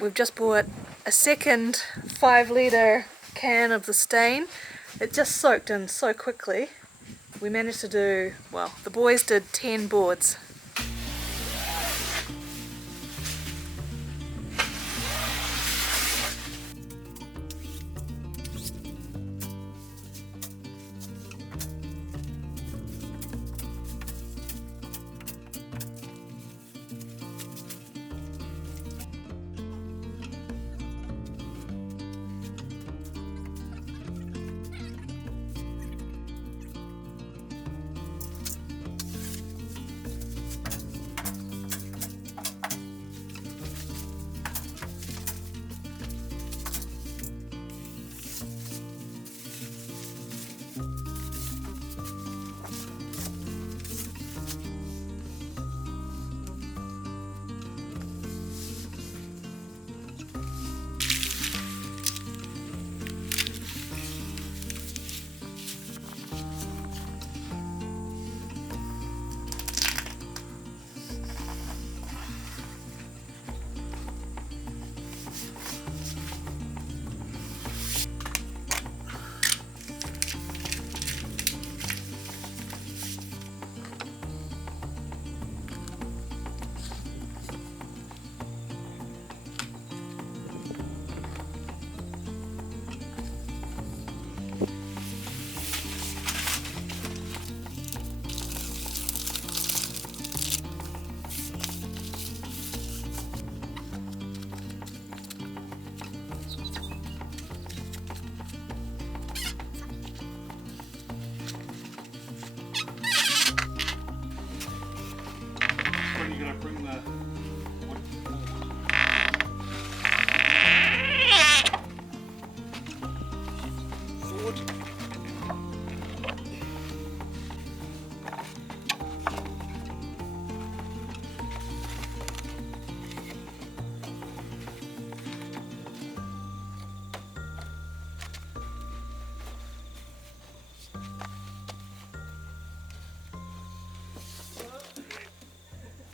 We've just bought a second 5-litre can of the stain. It just soaked in so quickly. We managed to do, well, the boys did 10 boards.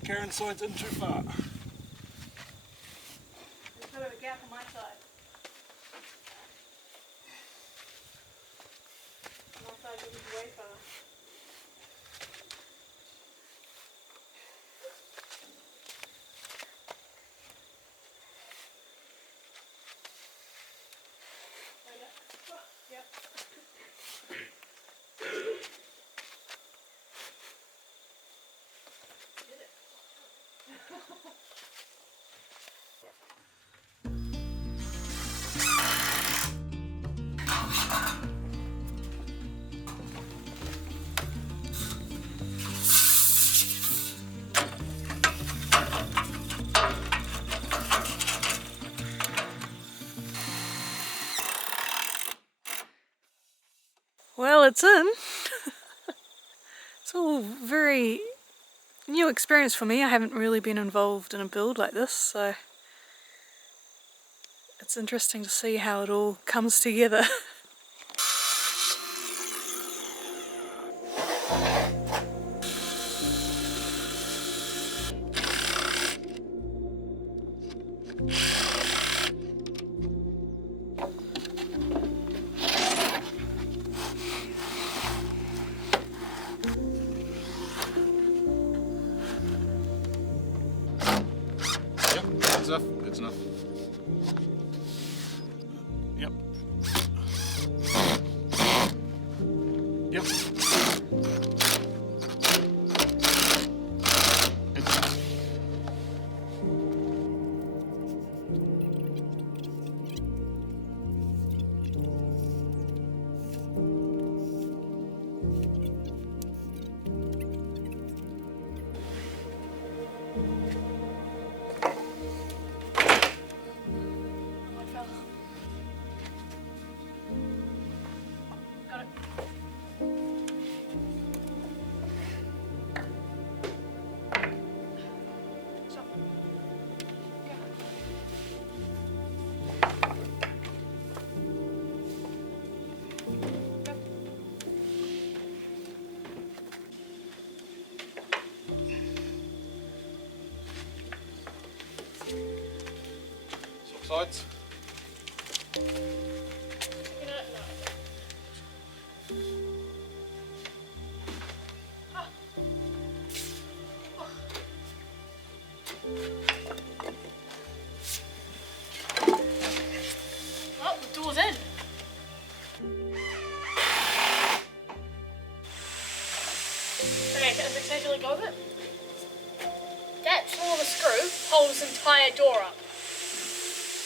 Karen's side's in too far. There's a bit of a gap on my side. My side is way far. Well, it's in. It's all very new experience for me. I haven't really been involved in a build like this, so it's interesting to see how it all comes together. It's enough. It's enough. Yep. Yep. It's enough. Sides. Oh, the door's in. Okay, can I take a look of it? That smaller screw holds the entire door up.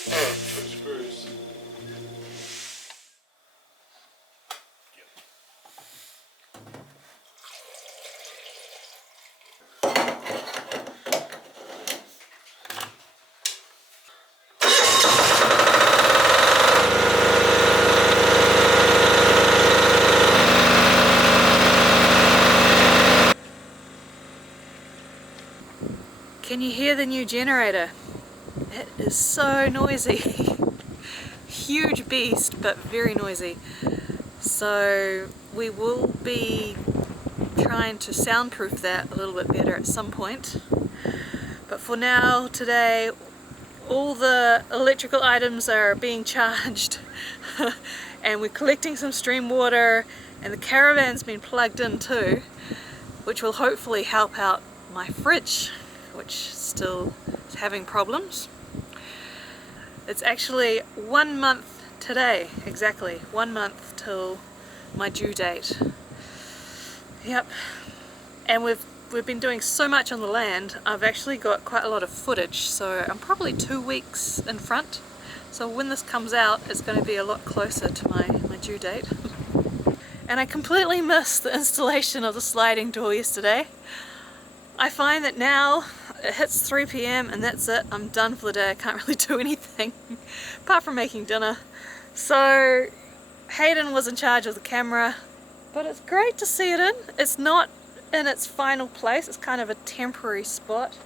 Two screws. Can you hear the new generator? It is so noisy. Huge beast, but very noisy. So we will be trying to soundproof that a little bit better at some point. But for now, today, all the electrical items are being charged and we're collecting some stream water, and the caravan's been plugged in too, which will hopefully help out my fridge, which still is having problems. It's actually 1 month today, exactly 1 month till my due date. Yep, and we've been doing so much on the land. I've actually got quite a lot of footage, so I'm probably 2 weeks in front. So when this comes out, it's going to be a lot closer to my due date. And I completely missed the installation of the sliding door yesterday. I find that now it hits 3 PM and that's it. I'm done for the day. I can't really do anything apart from making dinner. So Hayden was in charge of the camera, but it's great to see it in. It's not in its final place. It's kind of a temporary spot,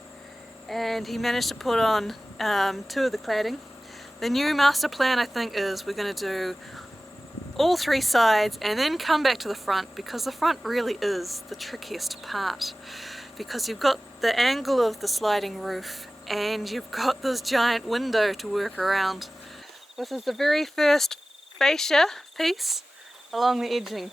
and he managed to put on 2 of the cladding. The new master plan, I think, is we're going to do all 3 sides and then come back to the front, because the front really is the trickiest part, because you've got the angle of the sliding roof and you've got this giant window to work around. This is the very first fascia piece along the edging.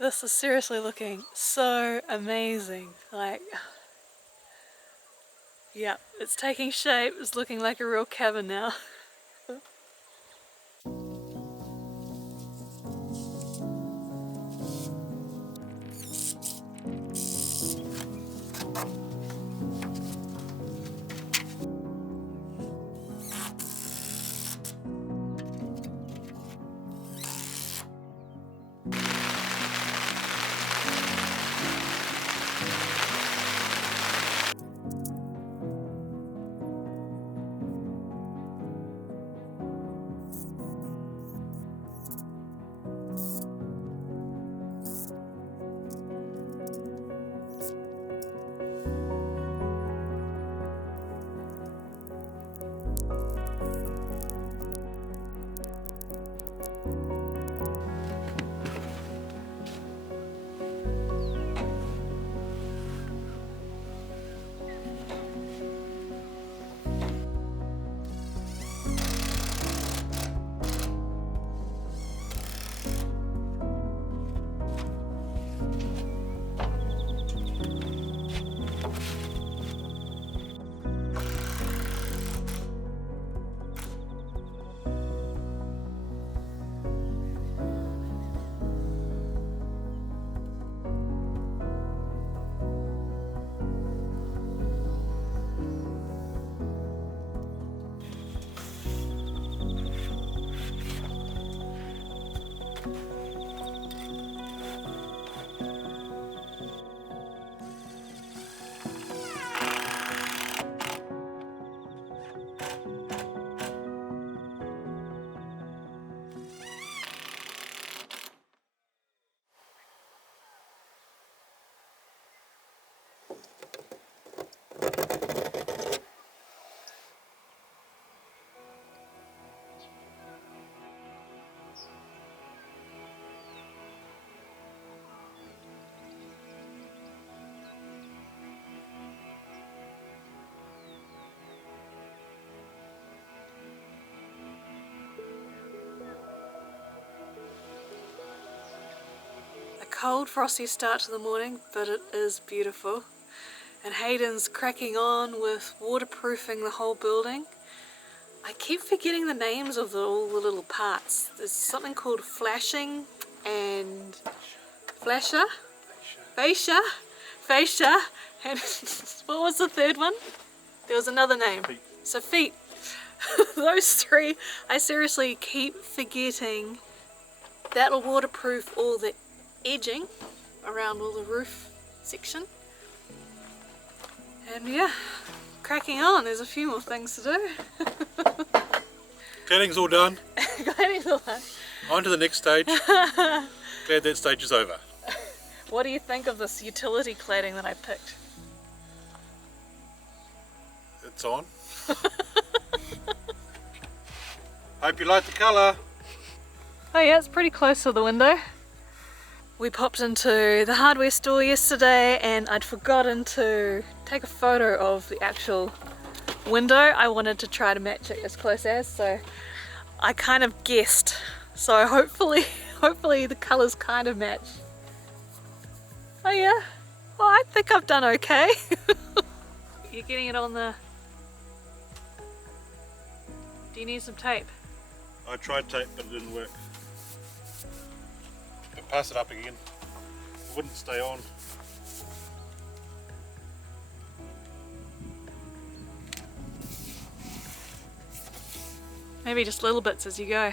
This is seriously looking so amazing. Like, yeah, it's taking shape. It's looking like a real cabin now. cold, frosty start to the morning, but it is beautiful. And Hayden's cracking on with waterproofing the whole building. I keep forgetting the names of all the little parts. There's something called flashing and fascia, and what was the third one? There was another name. Feet. So feet. Those three, I seriously keep forgetting. That'll waterproof all the edging around all the roof section. And yeah, cracking on. There's a few more things to do. Cladding's all done. Cladding's all done. On to the next stage. Glad that stage is over. What do you think of this utility cladding that I picked? It's on. Hope you like the colour. Oh yeah, it's pretty close to the window. We popped into the hardware store yesterday and I'd forgotten to take a photo of the actual window. I wanted to try to match it as close as, so I kind of guessed. So hopefully the colours kind of match. Oh yeah, well I think I've done okay. You're getting it on the... Do you need some tape? I tried tape but it didn't work. But pass it up again. It wouldn't stay on. Maybe just little bits as you go.